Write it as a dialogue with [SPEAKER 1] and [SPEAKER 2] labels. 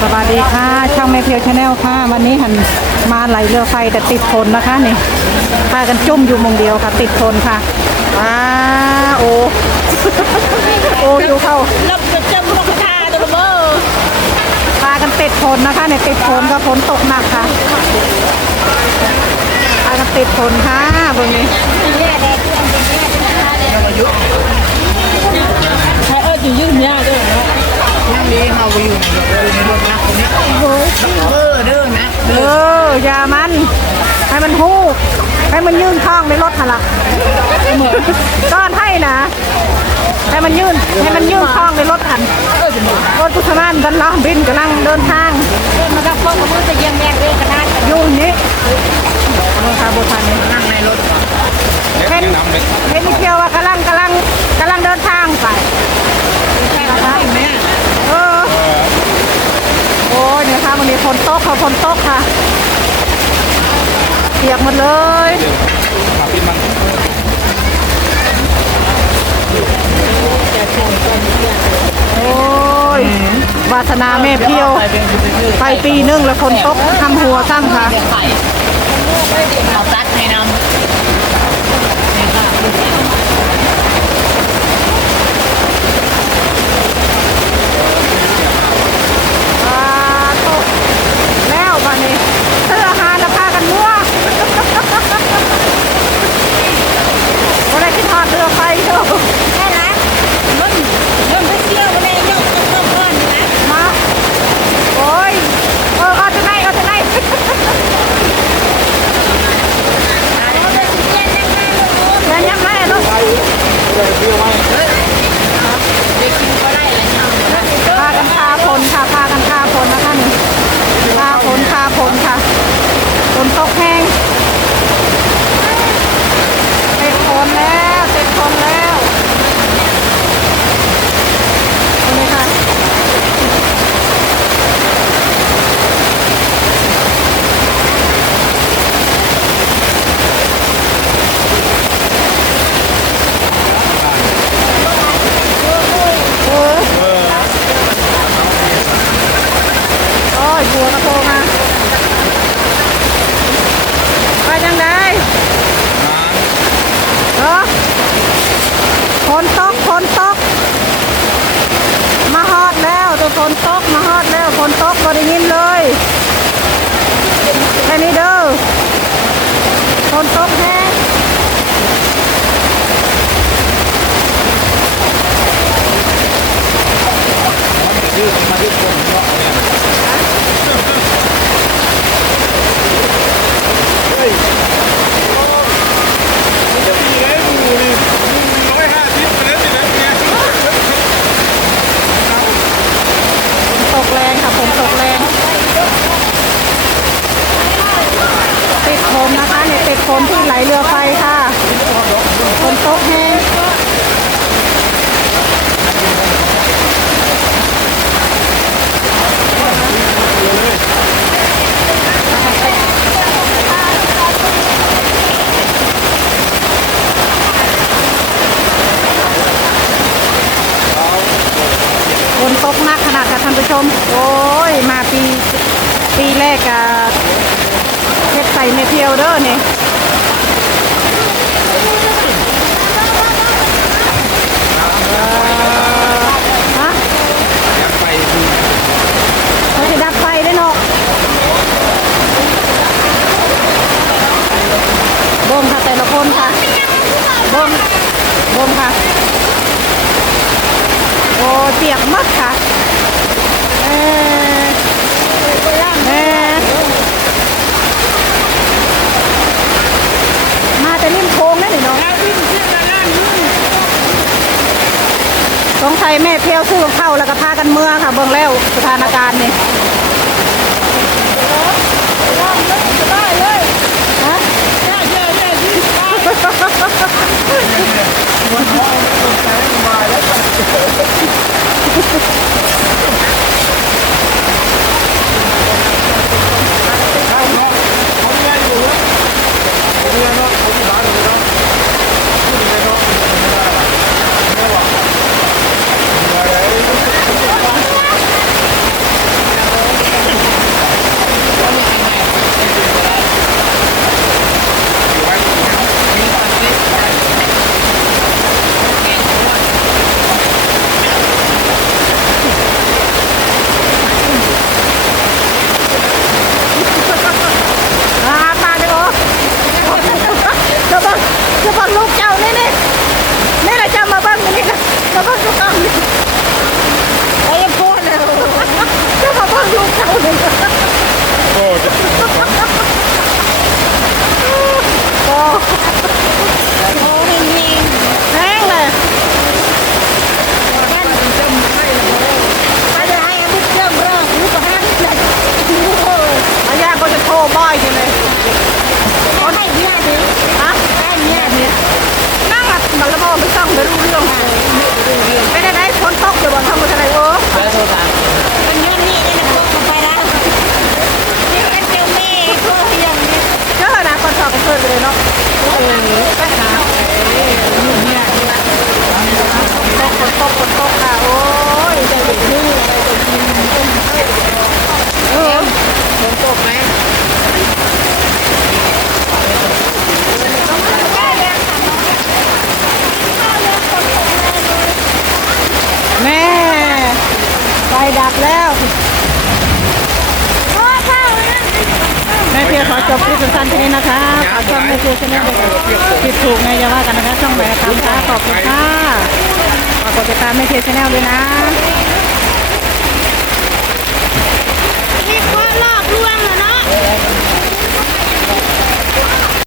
[SPEAKER 1] สวัสดีค่ะ ช่องแม่เพียวชาแนลค่ะ วันนี้หันมาไหลเรือไฟแต่ติดฝนนะคะนี่พากันจุ่มอยู่มุมเดียวค่ะ ติดฝนค่ะว้าโอโออยู่เข้า
[SPEAKER 2] ลบจะจำลงคาตัวเบอร์
[SPEAKER 1] พากันติดฝนนะคะเนี่ยติดฝนก็ฝนตกหนักค่ะพากันติดฝนค่ะเบนนี้
[SPEAKER 2] ยา
[SPEAKER 1] มัน ให้มันหู้ให้มันยื่นท้องในรถหนละก้อนให้นะ ให้มันยื่นให้มันยื่นท้องในรถหันรถพุทธมานกันล้อบินกำลังเดินทาง
[SPEAKER 2] มันก็พ่อกับมือจะยังแยกเลยขนาด
[SPEAKER 1] อยู่นี้โบทาโบทานี่
[SPEAKER 3] นั่งในรถ
[SPEAKER 1] เห็นเห็นเที่ยวว่ากำลังกำลังกำลังเดินทางไป
[SPEAKER 3] แม่
[SPEAKER 1] เออโอ้ยเนี่ยค่ะวันนี้ฝนตกค่ะฝนตกค่ะ เปียกหมดเลยโอ้ยวาสนาแม่เพียว ไปปีนึงแล้วคนตกทำหัวซ้งค่ะ
[SPEAKER 3] เอาตัดให้นำ
[SPEAKER 1] อ่าตกแล้ววันนี้เสื้อหาแล้วพากันมั่ว วันนี้คิดทอดเรือไฟเถอะ
[SPEAKER 2] ได้ละมันมันไปเที่ยวอะไรยังต้องก้อนนะ
[SPEAKER 1] มาโอ้ยเออเอาจะไหนเอาจะไหน
[SPEAKER 2] เราเลยเที่ยวยังไงลูก
[SPEAKER 1] เรียนยังไงลูก
[SPEAKER 2] ไปกินก็ได้เลย
[SPEAKER 1] พากันพาฝนค่ะพากันพาฝนนะคะนี่พาฝนพาฝนค่ะฝนตกแห้งติดฝนแล้วติดฝนแล้วนี่ค่ะเออโอ้ยบัวกระโปรงมาไปจังไดเออฝนตกฝนตก มาฮอดแล้วตัวฝนตกมาฮอดแล้วฝน ตกบริยินเลยแค่นี้เด้อฝนตกแห้งฝนตกแรงค่ะฝนตกแรง ติดผมนะคะเนี่ยติดผมที่ไหลเรือไฟค่ะฝนตกแห้งฝนต กหนักขนาดค่ะท่านผู้ชม โอ้ย มาปีปีแรกอะเฮ็ดใส่เมเทียวเด้อเนี่ฮะเขาจะดับไฟได้เนาะเบ่งค่ะแต่ละคนค่ะบ่งเบ่งค่ะ โอ้เจียบมากค่ะเออเออมาแต่ริมโค้งนั่นเนาะสงสัยแม่เที่ยวซื้อของเข้าแล้วก็พากันเมื่อค่ะ เบิ่งแล้วสถานการณ์นี่
[SPEAKER 2] ดั
[SPEAKER 1] บ
[SPEAKER 3] แล้ว
[SPEAKER 1] แม่เพียขอจบคลิปสั้นๆแค่นี้นะคะขอช่องแม่เพียชแนลผิดถูกไงอย่าว่ากันนะคะช่องแม่ตามค่ะขอบคุณค่ะฝากกดติดตามแม่เพียชแนลด้วยนะ